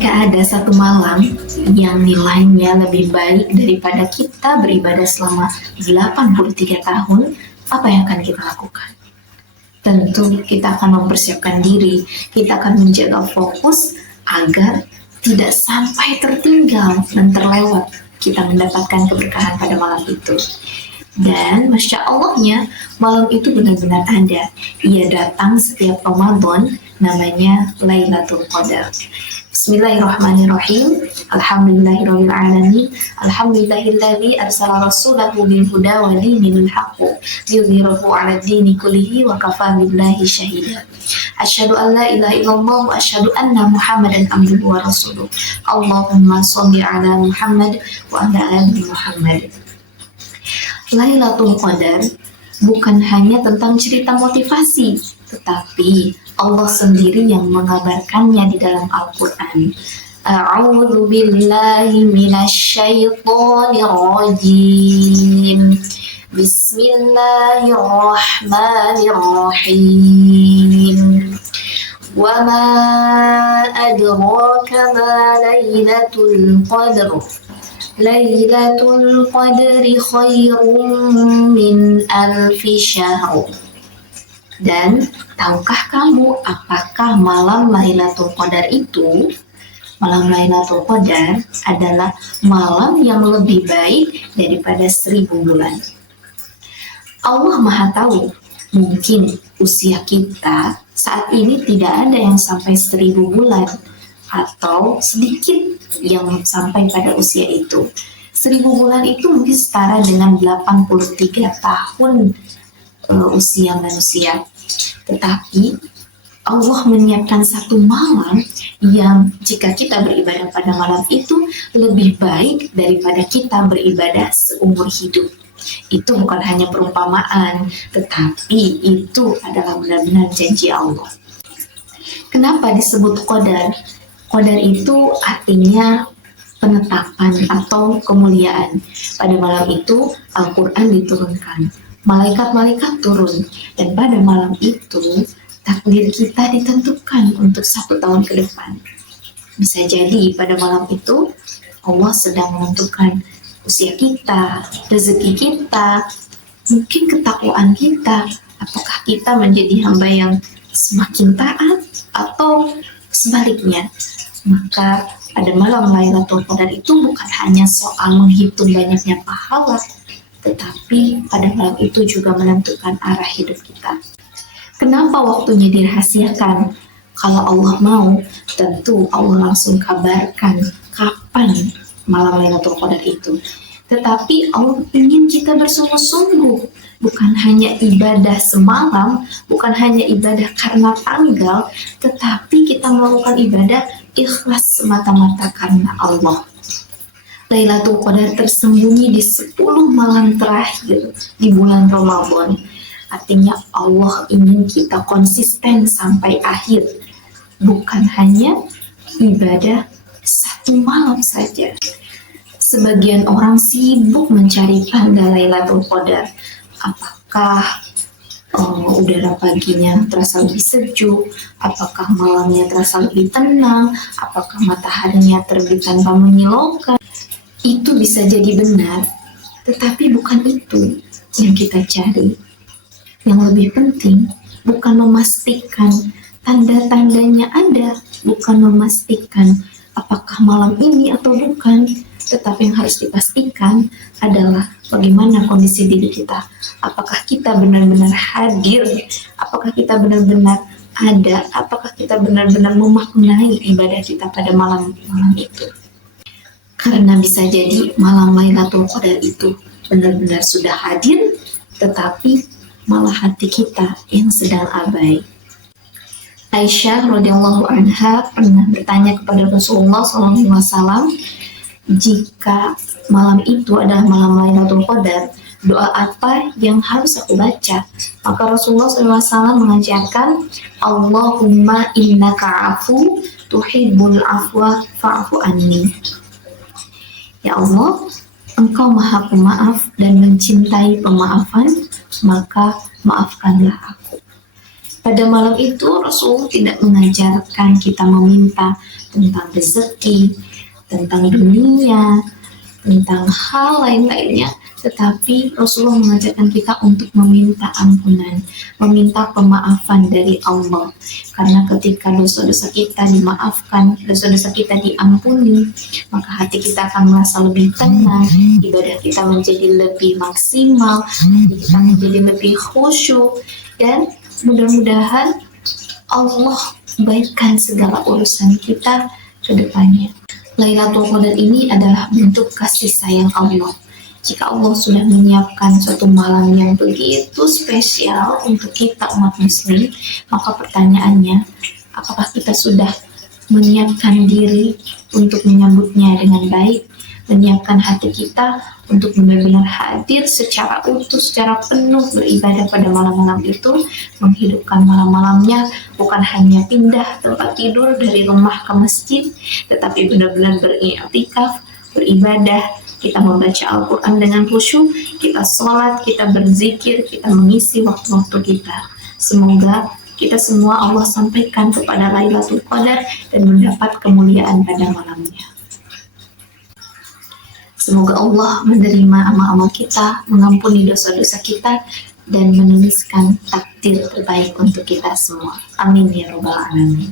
Jika ada satu malam yang nilainya lebih baik daripada kita beribadah selama 83 tahun, apa yang akan kita lakukan? Tentu kita akan mempersiapkan diri, kita akan menjaga fokus agar tidak sampai tertinggal dan terlewat kita mendapatkan keberkahan pada malam itu. Dan Masya Allahnya, malam itu benar-benar ada. Ia datang setiap Ramadan, namanya Lailatul Qadar. Bismillahirrahmanirrahim. Alhamdulillahirabbil alamin. Alhamdulillahilladzi arsala rasulahu bil huda wa dinil haqq liyudhhirahu 'ala ad-dini kullihi wa kafaa billahi shahida. Asyhadu an la ilaha illallah wa asyhadu anna Muhammadan abduhu wa rasuluh. Allahumma shalli 'ala Muhammad wa 'ala ali Muhammad. Lailatul Qadar bukan hanya tentang cerita motivasi, tetapi Allah sendiri yang mengabarkannya di dalam Al-Quran. A'udzu billahi minasyaitonir rajim. Bismillahirrahmanirrahim. Wa ma adraka ma lailatul qadr. Lailatul Qadri khairum min alfi syahr. Dan tahukah kamu apakah malam Lailatul Qadar itu? Malam Lailatul Qadar adalah malam yang lebih baik daripada 1000 bulan. Allah Maha Tahu, mungkin usia kita saat ini tidak ada yang sampai 1000 bulan atau sedikit yang sampai pada usia itu. 1000 bulan itu mungkin setara dengan 83 tahun usia manusia. Tetapi Allah menyiapkan satu malam yang jika kita beribadah pada malam itu lebih baik daripada kita beribadah seumur hidup. Itu bukan hanya perumpamaan, tetapi itu adalah benar-benar janji Allah. Kenapa disebut Qadar? Qadar itu artinya penetapan atau kemuliaan. Pada malam itu Al-Quran diturunkan, malaikat-malaikat turun, dan pada malam itu takdir kita ditentukan untuk 1 tahun ke depan. Bisa jadi pada malam itu Allah sedang menentukan usia kita, rezeki kita, mungkin ketakwaan kita, apakah kita menjadi hamba yang semakin taat atau sebaliknya. Maka pada malam Lailatul Qadar itu bukan hanya soal menghitung banyaknya pahala, tetapi pada malam itu juga menentukan arah hidup kita. Kenapa waktunya dirahasiakan? Kalau Allah mau, tentu Allah langsung kabarkan kapan malam Lailatul Qadar itu. Tetapi Allah ingin kita bersungguh-sungguh, bukan hanya ibadah semalam, bukan hanya ibadah karena tanggal, tetapi kita melakukan ibadah ikhlas semata-mata karena Allah. Lailatul Qadar tersembunyi di 10 malam terakhir di bulan Ramadan. Artinya Allah ingin kita konsisten sampai akhir, bukan hanya ibadah 1 malam saja. Sebagian orang sibuk mencari tanda Lailatul Qadar. Apakah udara paginya terasa lebih sejuk? Apakah malamnya terasa lebih tenang? Apakah mataharinya terbit tanpa menyilaukan? Itu bisa jadi benar, tetapi bukan itu yang kita cari. Yang lebih penting bukan memastikan tanda-tandanya ada, bukan memastikan apakah malam ini atau bukan, tetapi yang harus dipastikan adalah bagaimana kondisi diri kita. Apakah kita benar-benar hadir, apakah kita benar-benar ada, apakah kita benar-benar memaknai ibadah kita pada malam itu. Karena bisa jadi malam Lailatul Qadar itu benar-benar sudah hadir, tetapi malah hati kita yang sedang abai. Aisyah radhiyallahu anha pernah bertanya kepada Rasulullah SAW, jika malam itu adalah malam Lailatul Qadar, doa apa yang harus aku baca? Maka Rasulullah SAW mengajarkan, Allahumma innaka afu tuhibbul afwa fa'fu anni. Ya Allah, Engkau maha pemaaf dan mencintai pemaafan, maka maafkanlah aku. Pada malam itu Rasul tidak mengajarkan kita meminta tentang rezeki, tentang dunia, tentang hal lain-lainnya, tetapi Rasulullah mengajarkan kita untuk meminta ampunan, meminta pemaafan dari Allah. Karena ketika dosa-dosa kita dimaafkan, dosa-dosa kita diampuni, maka hati kita akan merasa lebih tenang, ibadah kita menjadi lebih maksimal, hati kita menjadi lebih khusyuk, dan mudah-mudahan Allah baikkan segala urusan kita ke depannya. Lailatul Qadar ini adalah bentuk kasih sayang Allah. Jika Allah sudah menyiapkan suatu malam yang begitu spesial untuk kita umat muslim, maka pertanyaannya, apakah kita sudah menyiapkan diri untuk menyambutnya dengan baik, menyiapkan hati kita untuk benar-benar hadir secara utuh, secara penuh beribadah pada malam-malam itu, menghidupkan malam-malamnya, bukan hanya pindah tempat tidur dari rumah ke masjid, tetapi benar-benar beriktikaf, beribadah, kita membaca Al-Quran dengan khusyuk, kita sholat, kita berzikir, kita mengisi waktu-waktu kita. Semoga kita semua Allah sampaikan kepada Lailatul Qadar dan mendapat kemuliaan pada malamnya. Semoga Allah menerima amal-amal kita, mengampuni dosa-dosa kita, dan menuliskan takdir terbaik untuk kita semua. Amin ya Rabbal Alamin.